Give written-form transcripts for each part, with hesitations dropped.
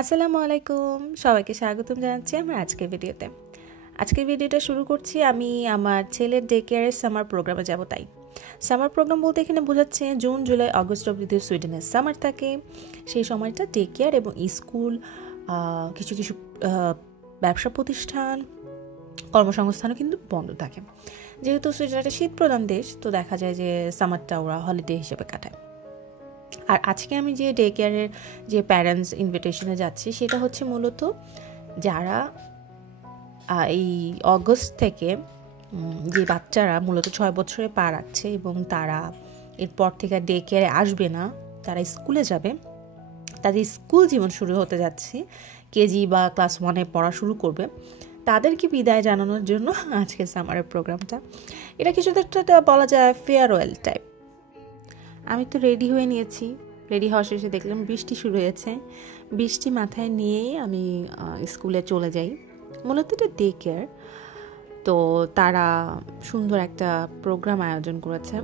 আসসালামু আলাইকুম, সবাইকে স্বাগতম জানাচ্ছি আমার আজকের ভিডিওতে। আজকের ভিডিওটা শুরু করছি আমি আমার ছেলের ডে কেয়ারের সামার প্রোগ্রামে যাব। তাই সামার প্রোগ্রাম বলতে এখানে বোঝাচ্ছে জুন জুলাই আগস্ট অবধি সুইডেনের সামার থাকে। সেই সময়টা ডে কেয়ার এবং স্কুল, কিছু কিছু ব্যবসা প্রতিষ্ঠান, কর্মসংস্থানও কিন্তু বন্ধ থাকে। যেহেতু সুইডেন একটা শীতপ্রধান দেশ, তো দেখা যায় যে সামারটা ওরা হলিডে হিসেবে কাটায়। আর আজকে আমি যে ডে কেয়ারের যে প্যারেন্টস ইনভিটেশনে যাচ্ছি সেটা হচ্ছে মূলত যারা এই অগস্ট থেকে যে বাচ্চারা মূলত 6 বছরে পা রাখছে এবং তারা এরপর থেকে ডে কেয়ারে আসবে না, তারা স্কুলে যাবে, তাদের স্কুল জীবন শুরু হতে যাচ্ছে, কেজি বা ক্লাস 1-এ পড়া শুরু করবে, তাদেরকে বিদায় জানানোর জন্য আজকে সামারের প্রোগ্রামটা। এটা কিছুটা একটা বলা যায় ফেয়ারওয়েল টাইপ। আমি তো রেডি হয়ে নিয়েছি। রেডি হওয়া শেষে দেখলাম বৃষ্টি শুরু হয়েছে। বৃষ্টি মাথায় নিয়েই আমি স্কুলে চলে যাই। মূলত এটা ডে কেয়ার, তো তারা সুন্দর একটা প্রোগ্রাম আয়োজন করেছে।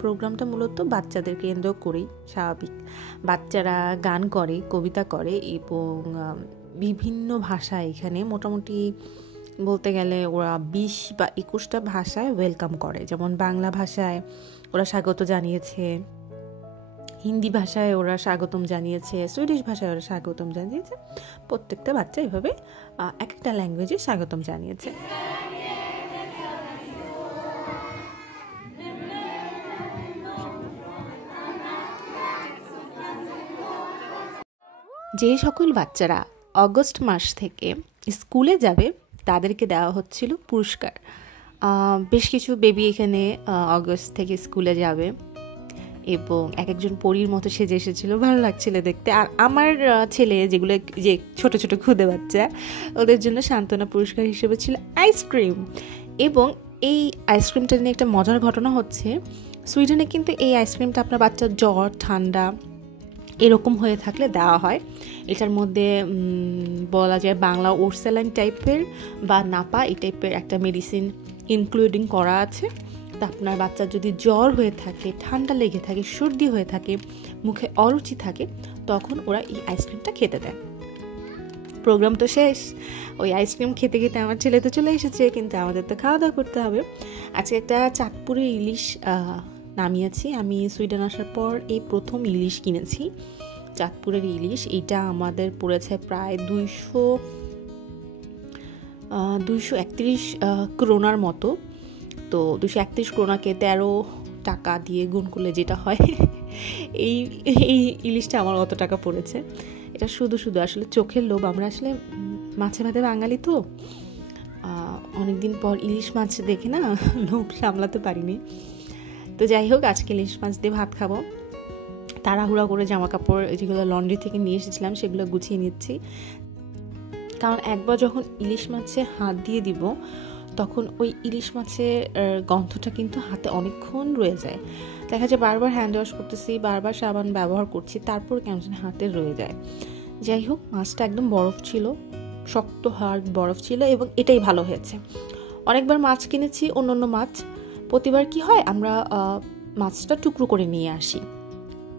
প্রোগ্রামটা মূলত বাচ্চাদের কেন্দ্র করেই, স্বাভাবিক বাচ্চারা গান করে, কবিতা করে এবং বিভিন্ন ভাষায় এখানে মোটামুটি বলতে গেলে ওরা 20 বা 21টা ভাষায় ওয়েলকাম করে। যেমন বাংলা ভাষায় ওরা স্বাগত জানিয়েছে, হিন্দি ভাষায় ওরা স্বাগতম জানিয়েছে, সুইডিশ ভাষায় ওরা স্বাগতম জানিয়েছে। প্রত্যেকটা বাচ্চা এভাবে এক একটা ল্যাঙ্গুয়েজে স্বাগতম জানিয়েছে। যে সকল বাচ্চারা অগস্ট মাস থেকে স্কুলে যাবে তাদেরকে দেওয়া হচ্ছিল পুরস্কার। বেশ কিছু বেবি এখানে অগস্ট থেকে স্কুলে যাবে এবং এক একজন পরীর মতো সেজে এসেছিলো, ভালো লাগছিল দেখতে। আর আমার ছেলে যেগুলো যে ছোট ছোট খুদে বাচ্চা, ওদের জন্য সান্ত্বনা পুরস্কার হিসেবে ছিল আইসক্রিম। এবং এই আইসক্রিমটা নিয়ে একটা মজার ঘটনা হচ্ছে, সুইডেনে কিন্তু এই আইসক্রিমটা আপনার বাচ্চার জ্বর, ঠান্ডা এরকম হয়ে থাকলে দেওয়া হয়। এটার মধ্যে বলা যায় বাংলা ওরসেলাইন টাইপের বা নাপা এই টাইপের একটা মেডিসিন ইনক্লুডিং করা আছে। তা আপনার বাচ্চার যদি জ্বর হয়ে থাকে, ঠান্ডা লেগে থাকে, সর্দি হয়ে থাকে, মুখে অরুচি থাকে, তখন ওরা এই আইসক্রিমটা খেতে দেয়। প্রোগ্রাম তো শেষ, ওই আইসক্রিম খেতে খেতে আমার ছেলে তো চলে এসেছে, কিন্তু আমাদের তো খাওয়া দাওয়া করতে হবে। আজকে একটা চাঁদপুরের ইলিশ নামিয়েছি। আমি সুইডেন আসার পর এই প্রথম ইলিশ কিনেছি, চাঁদপুরের ইলিশ। এইটা আমাদের পড়েছে প্রায় 231 ক্রোনার মতো। তো 231 ক্রোনাকে 13 টাকা দিয়ে গুণ করলে যেটা হয়, এই ইলিশটা আমার অত টাকা পড়েছে। এটা শুধু আসলে চোখের লোভ। আমরা আসলে মাছে ভাতে বাঙালি, তো অনেকদিন পর ইলিশ মাছ দেখে না লোভ সামলাতে পারিনি। তো যাই হোক, আজকে ইলিশ মাছ দিয়ে ভাত খাবো। তাড়াহুড়া করে জামা কাপড় যেগুলো লন্ড্রি থেকে নিয়ে এসেছিলাম সেগুলো গুছিয়ে নিচ্ছি, কারণ একবার যখন ইলিশ মাছে হাত দিয়ে দিব তখন ওই ইলিশ মাছের গন্ধটা কিন্তু হাতে অনেকক্ষণ রয়ে যায়। দেখা যায় বারবার হ্যান্ড ওয়াশ করতেছি, বারবার সাবান ব্যবহার করছি, তারপর কেমন যেন হাতে রয়ে যায়। যাই হোক, মাছটা একদম বরফ ছিল, শক্ত হার্ড বরফ ছিল এবং এটাই ভালো হয়েছে। অনেকবার মাছ কিনেছি, অন্য মাছ, প্রতিবার কি হয় আমরা মাছটা টুকরো করে নিয়ে আসি,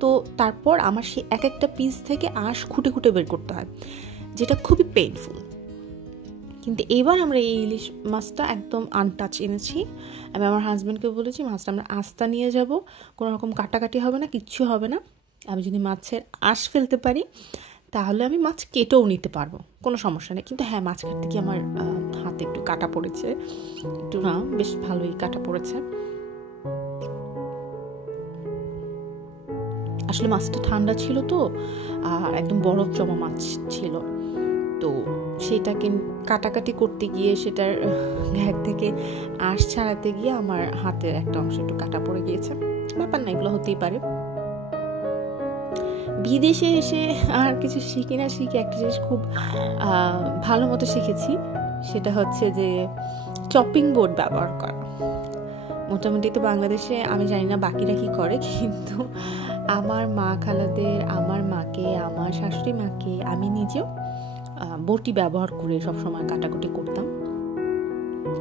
তো তারপর আমার সেই এক একটা পিস থেকে আঁশ খুঁটে খুঁটে বের করতে হয়, যেটা খুবই পেইনফুল। কিন্তু এবার আমরা এই ইলিশ মাছটা একদম আনটাচ এনেছি। আমি আমার হাজব্যান্ডকে বলেছি মাছটা আমরা আস্তা নিয়ে যাব, কোনো রকম কাটাকাটি হবে না, কিচ্ছু হবে না। আমি যদি মাছের আঁশ ফেলতে পারি তাহলে আমি মাছ কেটেও নিতে পারবো, কোনো সমস্যা নেই। কিন্তু হ্যাঁ, মাছ কাটতে গিয়ে আমার হাতে একটু কাটা পড়েছে, একটু না বেশ ভালোই কাটা পড়েছে। আসলে মাছটা ঠান্ডা ছিল তো, আর একদম বরফ জমা মাছ ছিল, তো সেটাকে কাটাকাটি করতে গিয়ে সেটার ঘ্যাট থেকে আঁশ ছাড়াতে গিয়ে আমার হাতের একটা অংশ একটু কাটা পড়ে গিয়েছে। ব্যাপার না, এগুলো হতেই পারে। বিদেশে এসে আর কিছু শিখি না শিখি একটা জিনিস খুব ভালো মতো শিখেছি, সেটা হচ্ছে যে চপিং বোর্ড ব্যবহার করা। মোটামুটি তো বাংলাদেশে আমি জানি না বাকিরা কি করে, কিন্তু আমার মা খালাদের, আমার মাকে, আমার শাশুড়ি মাকে, আমি নিজেও বটি ব্যবহার করে সবসময় কাটাকুটি করতাম।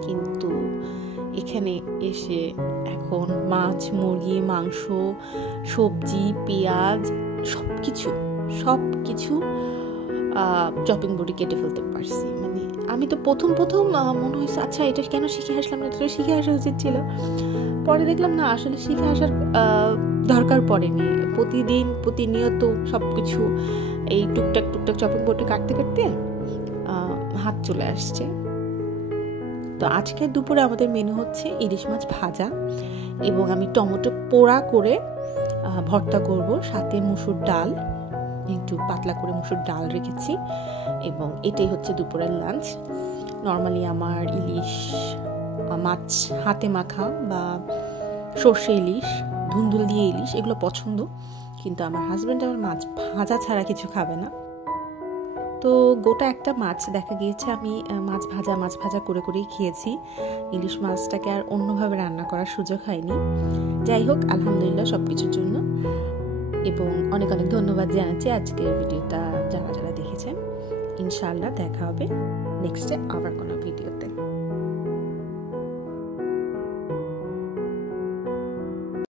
কিন্তু এখানে এসে এখন মাছ, মুরগি, মাংস, সবজি, পেঁয়াজ সব কিছু চপিং বোর্ডে কেটে ফেলতে পারছি। মানে আমি তো প্রথম মনে হয়েছে আচ্ছা এটা কেন শিখে আসলাম না, এটা শিখে আসা উচিত ছিল। পরে দেখলাম না, আসলে শিখে আসার দরকার পড়েনি। প্রতিনিয়ত সব কিছু এই টুকটাক চপিং বোর্ডে কাটতে কাটতে হাত চলে আসছে। তো আজকে দুপুরে আমাদের মেনু হচ্ছে ইলিশ মাছ ভাজা, এবং আমি টমেটো পোড়া করে ভর্তা করব, সাথে মুসুর ডাল, একটু পাতলা করে মুসুর ডাল রেখেছি, এবং এটাই হচ্ছে দুপুরের লাঞ্চ। নর্মালি আমার ইলিশ মাছ হাতে মাখা বা সর্ষে ইলিশ, ধুন্দুল দিয়ে ইলিশ এগুলো পছন্দ, কিন্তু আমার হাজব্যান্ড আমার মাছ ভাজা ছাড়া কিছু খাবে না। তো গোটা একটা মাছ দেখা গিয়েছে আমি মাছ ভাজা করেই খেয়েছি। ইলিশ মাছটাকে আর অন্যভাবে রান্না করার সুযোগ হয়নি। যাই হোক, আলহামদুলিল্লাহ সব কিছুর জন্য, এবং অনেক অনেক ধন্যবাদ জানাচ্ছি আজকের ভিডিওটা যারা দেখেছেন। ইনশাআল্লাহ দেখা হবে নেক্সটে আবার কোনো ভিডিওতে।